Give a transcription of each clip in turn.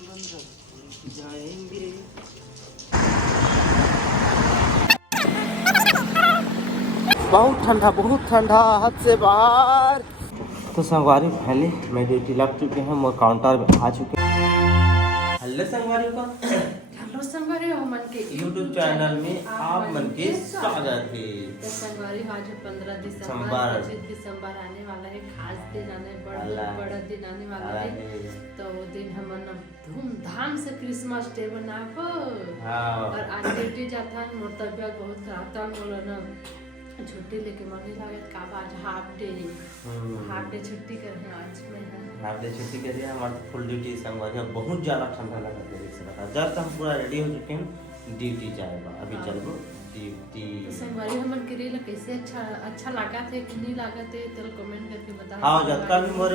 जाएंगे। बहुत ठंडा हद से बाहर। तो संगवारी पहले मैं ड्यूटी लग चुके हैं, वो काउंटर पे आ चुके हैं। हेलो संगवारी को हेलो संगवारी, हमन के यूट्यूब चैनल में आप मन के स्वागत है। तो संगवारी आज 15 दिसंबर दिसंबर आने वाला है, खास दिन आने बड़ा दिन आने वाला है। तो वो दिन हमन धूमधाम से क्रिसमस डे बनाबो। और आज ड्यूटी जाता मोर तबियत बहुत खराब था, मोला ना छुट्टी लेके मन नहीं लागत का आज हाफ डे छुट्टी करना आज मैं हाफ डे छुट्टी करिए। हमारा तो फुल ड्यूटी संगवारी, बहुत ज्यादा ठंडा लगा है। जब हम पूरा रेडी हो चुके हैं, ड्यूटी जाएगा अभी चलबो ड्यूटी। तो संगवारी हमन के लिए कैसे अच्छा लगा थे कि नहीं लगा थे तो कमेंट करके बता। हाँ, जब भी मोर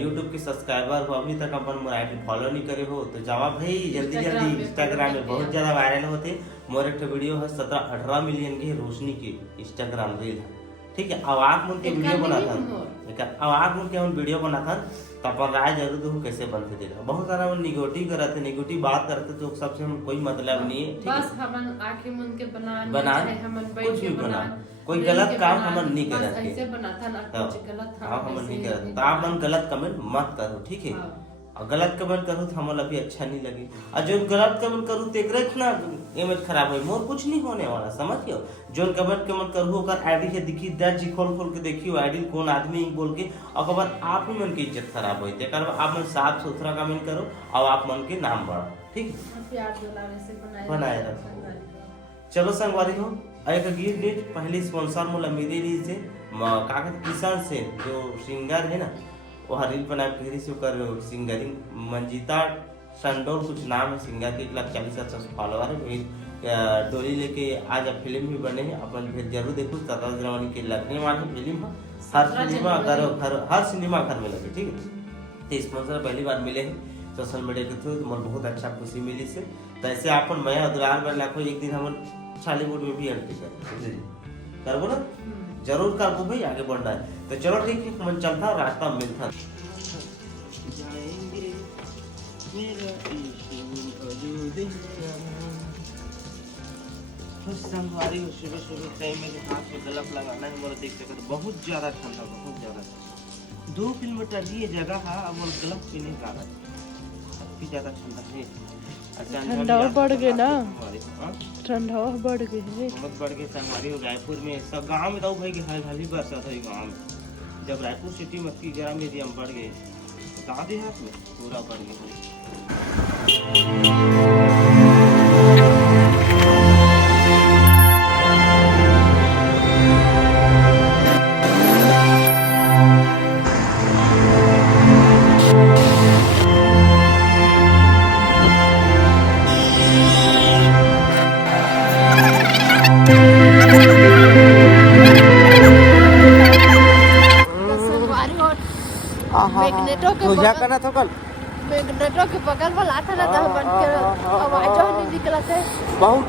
यूट्यूब के सब्सक्राइबर हो अभी तक अपन मोर आईडी फॉलो नहीं करे हो तो जावा भाई जल्दी इंस्टाग्राम में बहुत ज्यादा वायरल होते। मोर एक वीडियो है 17-18 मिलियन की रोशनी की इंस्टाग्राम रील, ठीक है। आवाज मुन के वीडियो बना था, आवाज मुन के हम वीडियो बना था तब राय जरूर दो कैसे बनते देगा। बहुत सारा हम निगेटिव करते, निगेटिव बात करते तो सबसे हम कोई मतलब नहीं है, बस हमन आंखें मुन के बना हमन कुछ भी बना, कोई गलत काम हमन नहीं करते, ऐसे बना था ना कुछ गलत था हमन नहीं करते। तो आप मन गलत कमेंट मत करो, ठीक है। और गलत कमेंट करूँ तो हमारा भी अच्छा नहीं लगे, और जो गलत कमेंट करूँ तो ना इमेज खराब है, मोर कुछ नहीं होने वाला, समझियो। जो कमेंट करूँ ओकर आईडी से दिखी 10 जी खोल के देखियो आईडी कौन आदमी बोल के, और बाद आप ही मन की इज्जत खराब होती है। आप मन साफ सुथरा कमेंट करो और आप मन के नाम बढ़ो, ठीक है, बनाए रखो। चलो संगवारी हो एक गीत डेट पहली स्पॉन्सर मोला मेरे लिए से कागज किसान से जो सिंगर है ना, वो रील बना के सिंगरिंग मंजिता संडोर कुछ नाम है सिंगर के, 140,000 फॉलोअर है। डोली लेके आज फिल्म भी बने हैं, अपन फिर जरूर देखो। 17 जनवरी के लगने वाली फिल्म है, हर सिनेमा घर में लगे, ठीक है। तो स्पॉन्सर पहली बार मिले हैं सोशल मीडिया के थ्रू, तो बहुत अच्छा खुशी मिली से। तो ऐसे अपन मैं दुलार में लाखों एक दिन हम बॉलीवुड में भी एंट्री करबो ना, जरूर करबो भाई, आगे बढ़ना है। तो चलो ठीक है, मन चलता रास्ता मिलता सुबह टाइम में हाथ में गलत लगाना है, मोर देख सकते बहुत ज्यादा ठंडा, बहुत ज्यादा 2 किलोमीटर ये जगह है, अब गलत भी नहीं लगा, काफी ज्यादा ठंडा है। ठंडा बढ़ गए ना, ठंडा बढ़ गए बहुत बढ़ गए। हमारे रायपुर में सब गांव में तो भाई कि हाली बरसात है गांव में, जब रायपुर सिटी में 11 एरिया में बढ़ गए, गाँव देहात में पूरा बढ़ गया। पूजा करना तो कल मैग्नेटो के बगल वाला था ना, तो हमन के आवाज नहीं निकला थे। बहुत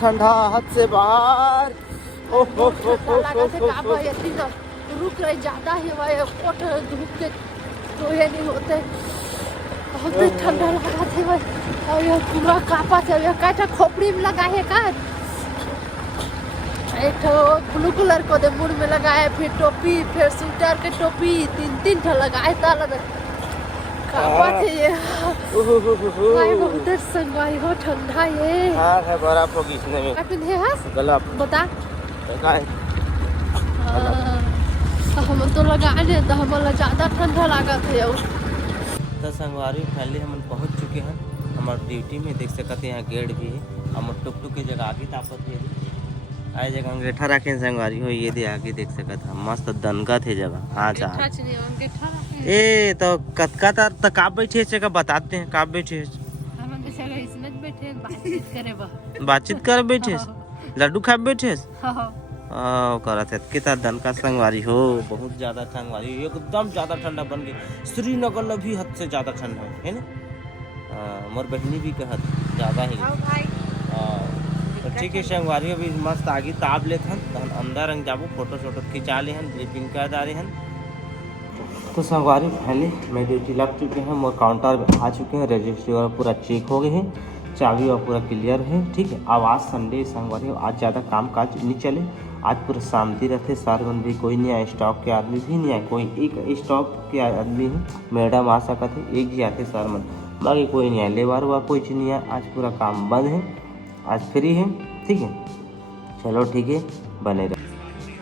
ठंडा हद से बाहर। ओहो लगा थे का भाई इतनी तो रुक रही ज्यादा ही भाई, कोट धूप के तो ये नहीं होते, बहुत ठंडा लगा थे भाई। और ये पूरा कापा थे, ये काटा खोपड़ी में लगा है का, एक तो ब्लू कलर को दे मुड़ में लगाए, फिर टोपी, फिर स्वेटर के टोपी 3 ठो लगाए ताला कापा थे ये। भाई बहुत संगवारी हो ठंडा ये। हां है बर्फ होगी इसने में। अपन है हस गलत बता का है। हम तो लगाए तो हमला ज्यादा ठंडा लगा थे। तो संगवारी पहले हम पहुंच चुके हैं हमारे ड्यूटी में, देख सकते हैं यहाँ गेट भी है। हम टुक के जगह आगे तापत है, आए जगह अंगेठा रखे संगवारी हो, ये दे आगे देख सकत है, मस्त दनका थे जगह। हाँ जा ए तो कतका तर काब बैठे जगह बताते हैं, काब बैठे इसमें बैठे बातचीत कर बैठे, लड्डू खा बैठे करत है कितना दनका संगवारी हो। बहुत ज्यादा संगवारी, एकदम ज्यादा ठंडा बन गई। श्रीनगर में भी हद से ज्यादा ठंडा है ना, मोर बहनी भी कहत ज्यादा ही। तो ठीक है संगवारी, अभी मस्त आगे ताप लेते हैं, अंदर जाबो, फोटो शोटो खिंचा ले, ब्रीफिंग कर जा रहे हैं। तो संगवारी फाइनली मैं ड्यूटी लग चुके हैं, मोर काउंटर पे आ चुके हैं, रजिस्ट्री और पूरा चेक हो गए हैं, चाबी और पूरा क्लियर है। ठीक है, अब आज संडे संगवारी आज ज़्यादा काम काज नहीं चले, आज पूरा शांति रहते, सर मन भी कोई नहीं आए, स्टॉक के आदमी भी नहीं आए, कोई एक स्टॉक के आदमी है, मैडम आ सकते थे, एक जी आते सर मन, बाकी कोई नहीं आए, लेबर हुआ कोई चीज़ नहीं आया, आज पूरा काम बंद है, आज फ्री है। ठीक है, चलो ठीक है, बने रहे।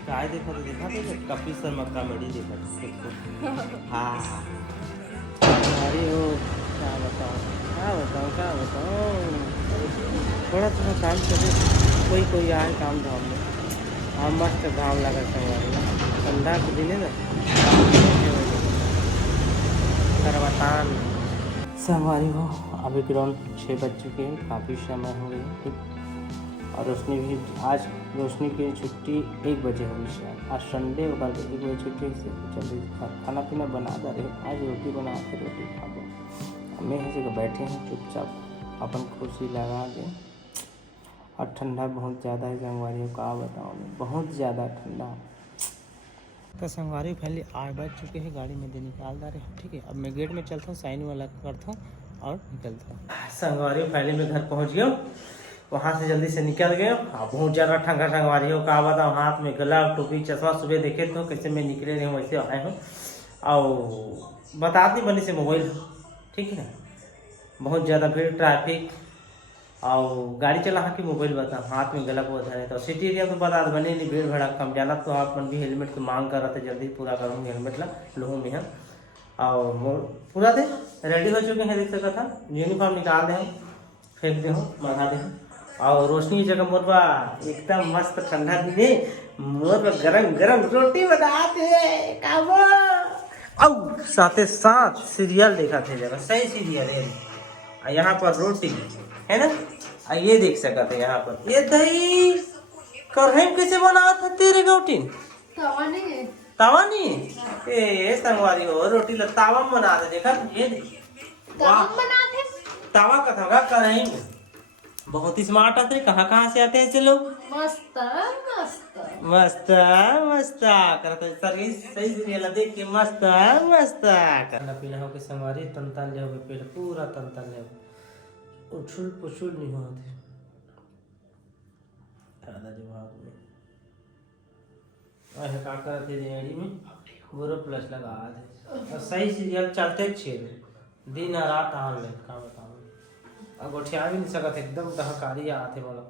काय देखा तो कपिल शर्मा कॉमेडी देखा। हाँ अरे ओ क्या बताऊँ थोड़ा काम चले, कोई आए काम धाम में। हाँ मस्त घाम लगा ठंडा के दिन है ना, करवतान संगवारी हो। अभी ग्राउंड 6 बज चुके हैं, काफ़ी समय हो गया। ठीक, और रोशनी भी आज रोशनी की छुट्टी 1 बजे होगी शायद, आज संडे होगा, 1 बजे छुट्टी से जल्दी खाना पीना बना दे रहे, आज रोटी बना के रोटी खाओ। हमें हर जगह बैठे हैं चुपचाप, अपन कुर्सी लगा दें, और ठंडा बहुत ज़्यादा है संगवारी का बताऊँ, बहुत ज़्यादा ठंडा। तो संगवारी फैमिली 8 बज चुके हैं, गाड़ी में दे निकाल दे रहे हैं। ठीक है, अब मैं गेट में चलता हूँ, साइन वाला करता हूँ और निकलता हूँ। संगवारी फैमिली में घर पहुँच गया, वहाँ से जल्दी से निकल गए। बहुत ज़्यादा ठंडा संगवारी हो का बताऊँ, हाथ में ग्लव टोपी चश्मा, सुबह देखे तो कैसे मैं निकले नहीं वैसे आए हूँ, और बताती बनी से मोबाइल। ठीक है ना, बहुत ज़्यादा भीड़, ट्रैफिक, और गाड़ी चला के मोबाइल बता हाथ में गला को धरे, तो सिटी एरिया तो बता बने नहीं, भीड़ भड़ा कम जाना, तो आप मन भी हेलमेट की मांग कर रहे थे, जल्दी पूरा करूँ हेलमेट ला लूँ में हम, और पूरा थे रेडी हो चुके हैं, देख सकता था। यूनिफॉर्म निकाल दे, फेंक दे हो, बढ़ा दे, और रोशनी की जगह मोर बा एकदम मस्त ठंडा दिने मोर बा गरम गरम रोटी बनाते काबो, और साथे साथ सीरियल देखा थे, जगह सही सीरियल है। यहाँ पर रोटी है ना, ये देख सकते हैं यहाँ पर, ये दही कढ़ाई कैसे बना था तेरे गोटी, तवा नहीं ए संगवारी हो, रोटी ला तावा में बना दे, देखा ये तावा का था कढ़ाई में, बहुत ही स्मार्ट आते हैं, कहाँ से आते हैं ऐसे लोग, मस्त मस्त मस्त मस्त करते सर्विस सही सीरियल देख के मस्त मस्त खाना पीना हो के संगवारी, तंतन ले हो पेट पूरा तंतन ले, उछुल पुछुल नहीं होते जवाब में, और का करते रेडी में बोरो प्लस लगा दे, और सही सीरियल चलते छे दिन और रात आन ले का बताऊं, और गोठिया भी नहीं सकत, एकदम दहकारी आते बोला।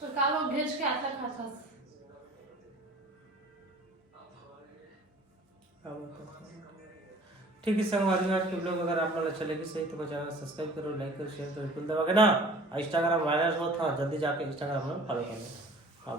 तो कालो घेच के आता खाता ठीक है संगवारी, आज के ब्लॉग अगर आप लोग अच्छा लगे सही तो चैनल सब्सक्राइब करो, लाइक करो, शेयर करो, बिल्कुल दबाओगे ना। इंस्टाग्राम वायरल हो था, जल्दी जाके इंस्टाग्राम में फॉलो कर लो। हाँ।